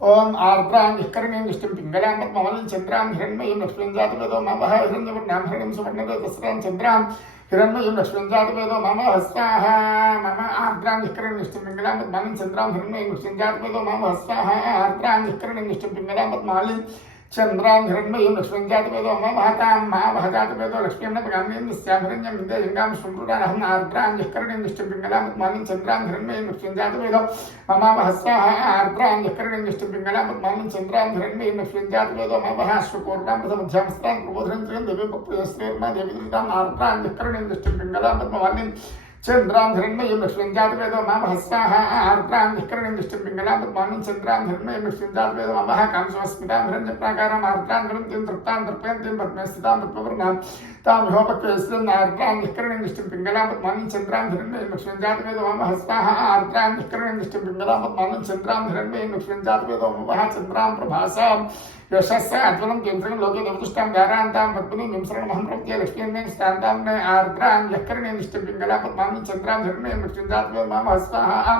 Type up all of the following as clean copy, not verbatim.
ओम आर्द्रां निष्कर्णीं निष्ठिं पिङ्गलां पद्मवलीं चन्द्रां हिरण्मयीं लक्ष्मीं जातवेदो मम हिरण्यवर्णां हिरण्यं सुवर्णरजस्रां चन्द्रां हिरण्मयीं लक्ष्मीं जातवेदो मम स्वाहा मम आर्द्रां निष्कर्णीं निष्ठिं पिङ्गलां पद्मवलीं चन्द्रां हिरण्मयीं लक्ष्मीं जातवेदो मम स्वाहा आर्द्रां निष्कर्णीं निष्ठिं पिङ्गलां पद्मवलीं चन्द्रां हिरण्मयीं लक्ष्मीं जातवेदो मम महतां महाभजातवेदो लक्ष्मीं न पगामीं निस्यां हिरण्यं विद्याजङ्गां शृङ्गुरानहम् आर्द्रां निष्कर्णीं निष्ठिं पिङ्गलां पद्मवलीं चन्द्रां हिरण्मयीं लक्ष्मीं जातवेदो मम वहस्वाहा आर्द्रां निष्कर्णीं निष्ठिं पिङ्गलां पद्मवलीं चन्द्रां हिरण्मयीं लक्ष्मीं जातवेदो मम अश्वपूर्णां प्रथमध्यामस्तां प्रबोधनं त्रियं देवीं पप्रियस्त्रेर्मा देवीतां आर्द्रां निष्कर्णीं निष्ठिं पिङ्गलां पद्मवलीं चन्द्रां हिरण्मयीं लक्ष्मीं जातवेदो मम हस्वाहा आर्द्रां निष्कर्णीं निष्ठिं पिङ्गलां पद्मवलीं चन्द्रां हिरण्मयीं लक्ष्मीं जातवेदो मम कांसवस्मितां हिरण्यप्राकाराम् आर्द्रां गृन्तीं तृप्तां तर्पयन्तीं पद्मे स्थितां पद्मवर्णां तां ह्योपक्वेस्मिन् आर्द्रां निष्कर्णीं निष्ठिं पिङ्गलां पद्मवलीं चन्द्रां हिरण्मयीं लक्ष्मीं जातवेदो मम हस्वाहा आर्द्रां निष्कर्णीं निष्ठिं पिङ्गलां पद्मवलीं चन्द्रां हिरण्मयीं लक्ष्मीं जातवेदो मम चन्द्रां प्रभासां यशस्ස අත්වලම් केन्द्रं लोके देवदुष्टां गारान्तां पद्मिनीं विंसरणमहं प्रत्ये लक्ष्मीं स्थान्तां न आर्द्रां यक्कर्णीं निष्ठिं पिङ्गलां पद्मानीं चन्द्रां हिरण्मयीं लक्ष्मीं जातवेदो मम स्वाहा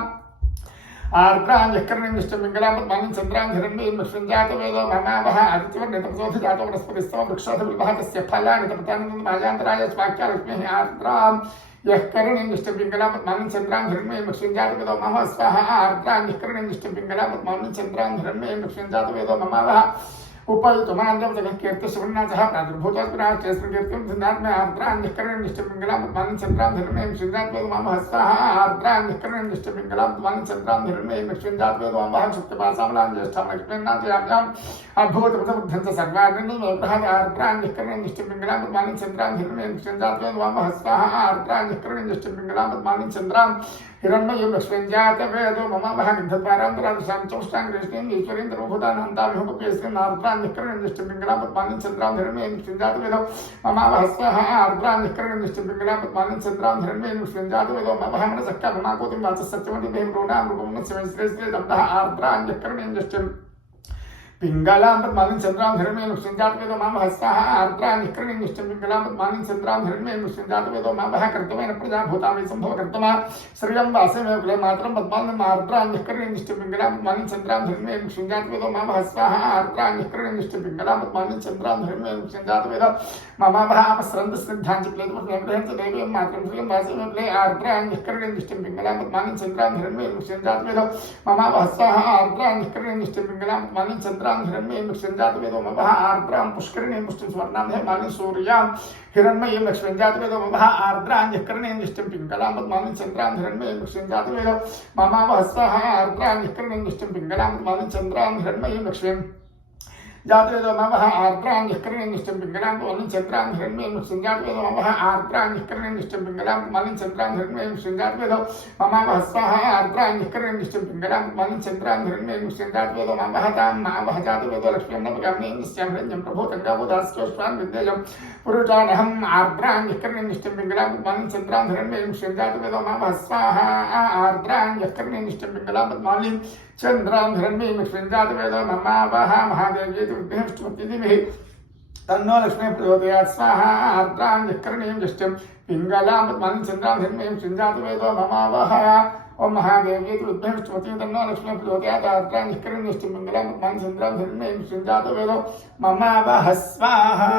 आर्द्रां यक्कर्णीं निष्ठिं पिङ्गलां पद्मानीं चन्द्रां हिरण्मयीं लक्ष्मीं जातवेदो मम आदित्यवर्णितप्रचोदि जातो वनस्पतिस्तव वृक्षोऽथ तस्य फलानि तपतानि मायान्तराय स्वाख्या लक्ष्मीः आर्द्रां यक्कर्णीं निष्ठिं पिङ्गलां पद्मानीं चन्द्रां हिरण्मयीं लक्ष्मीं जातवेदो मम स्वाहा आर्द्रां यक्कर्णीं निष्ठिं पिङ्गलां पद्मानीं चन्द्रां हिरण्मयीं लक्ष्मीं जातवेदो मम उपयुतमान्यं जगत्कीर्तिशवर्णाचः प्रादुर्भूतोऽस्मिन् सिद्धात्मे आर्द्रां निष्कर्णीं निष्ठिं पिङ्गलां पद्मानीं चन्द्रां हिरण्मयीं लक्ष्मीं जातवेदो मम स्वाहा आर्द्रां निष्कर्णीं निष्ठिं पिङ्गलां पद्मानीं चन्द्रां हिरण्मयीं लक्ष्मीं जातवेदो मम क्षुप्तपासामलां ज्येष्ठां लक्ष्मीं नाथयाम्याम् अद्भुतपदबुद्धं च सर्वाग्निं मेघः आर्द्रां निष्कर्णीं निष्ठिं पिङ्गलां पद्मानीं चन्द्रां हिरण्मयीं लक्ष्मीं जातवेदो मम स्वाहा आर्द्रां निष्कर्णीं निष्ठिं पिङ्गलां पद्मानीं चन्द्रां हिरण्मयीं लक्ष्मीं जातवेदो मम विद्धद्वारान्तरादशां चौष्टां कृष्णीं ईश्वरीं सर्वभूतानान्ताभिमुखेस्मिन् आर्द्रां निष्कर्णीं निष्ठिं पिङ्गलां पद्मानीं चन्द्रां हिरण्मयीं लक्ष्मीं जातवेदो मम वहस्वाहा आर्द्रां निष्कर्णीं निष्ठिं पिङ्गलां पद्मानीं चन्द्रां हिरण्मयीं लक्ष्मीं जातवेदो मम मनसक्का भमाकोतिं वाचः सत्यमतिभिः प्रोणां रूपं शिवश्रेष्ठे दब्धः आर्द्रां निष्कर्णीं निष्ठिं पिङ्गलां पद्मानीं चन्द्रां हिरण्मयीं लक्ष्मीं जातवेदो मम हस्ताः आर्द्रां निष्कर्णीं निष्ठिं पिङ्गलां पद्मानीं चन्द्रां हिरण्मयीं लक्ष्मीं जातवेदो मम कर्तमेन प्रजाभूतां सम्भव कर्तमा श्रियं वासेमेव कुले मातरं पद्मानीं आर्द्रां निष्कर्णीं निष्ठिं पिङ्गलां पद्मानीं चन्द्रां हिरण्मयीं लक्ष्मीं जातवेदो मम हस्ताः आर्द्रां निष्कर्णीं निष्ठिं पिङ्गलां पद्मानीं चन्द्रां हिरण्मयीं लक्ष्मीं जातवेदो मम अपस्रन्दस्निग्धाञ्च देवीं मातरं श्रियं वासेमेव कुले आर्द्रां निष्कर्णीं निष्ठिं पिङ्गलां पद्मानीं चन्द्रां हिरण्मयीं लक्ष्मीं जातवेदो मम हस्ताः आर्द्रां निष्कर्णीं निष्ठिं पिङ्गलां पद्मानीं चन्द्रां हिरण्मयीं लक्ष्मीं जातवेदो मम आर्द्रां पुष्करिणीं पुष्टिं सुवर्णां हेमालीं सूर्यां हिरण्मयीं लक्ष्मीं जातवेदो मम आर्द्रां निष्कर्णीं निष्ठिं पिङ्गलां पद्मानीं चन्द्रां हिरण्मयीं लक्ष्मीं जातवेदो मम वहस्वाहा आर्द्रां निष्कर्णीं निष्ठिं पिङ्गलां पद्मानीं चन्द्रां हिरण्मयीं लक्ष्मीं जातवेदो मम आर्द्रां निष्कर्णीं निष्ठिं पिङ्गलां पद्मानीं चन्द्रां हिरण्मयीं लक्ष्मीं जातवेदो मम आर्द्रां निष्कर्णीं निष्ठिं पिङ्गलां पद्मानीं चन्द्रां हिरण्मयीं लक्ष्मीं जातवेदो मम वहस्वाहा आर्द्रां निष्कर्णीं निष्ठिं पिङ्गलां पद्मानीं चन्द्रां हिरण्मयीं लक्ष्मीं जातवेदो मम तां मावह जातवेदो लक्ष्मीं न पगामीं निस्यां हिरण्यं प्रभूतङ्गाबोधास्योष्वान् विद्येयं पुरुषानहम् आर्द्रां निष्कर्णीं निष्ठिं पिङ्गलां पद्मानीं चन्द्रां हिरण्मयीं लक्ष्मीं जातवेदो मम स्वाहा आर्द्रां निष्कर्णीं निष्ठिं पिङ्गलां पद्मानीं चन्द्रां हिरण्मयीं लक्ष्मीं जातवेदो मम महादेव्यै विष्णुपतिभिः तन्नो लक्ष्मी प्रचोदयात् स्वाहा आर्द्रां निष्कर्णीं निष्ठिं पिङ्गलां पद्मानीं चन्द्रां हिरण्मयीं लक्ष्मीं जातवेदो मम ओम महादेव्यै विष्णुपतिः तन्नो लक्ष्मी प्रचोदयात् आर्द्रां निष्कर्णीं निष्ठिं पिङ्गलां पद्मानीं चन्द्रां हिरण्मयीं लक्ष्मीं जातवेदो मम स्वाहा।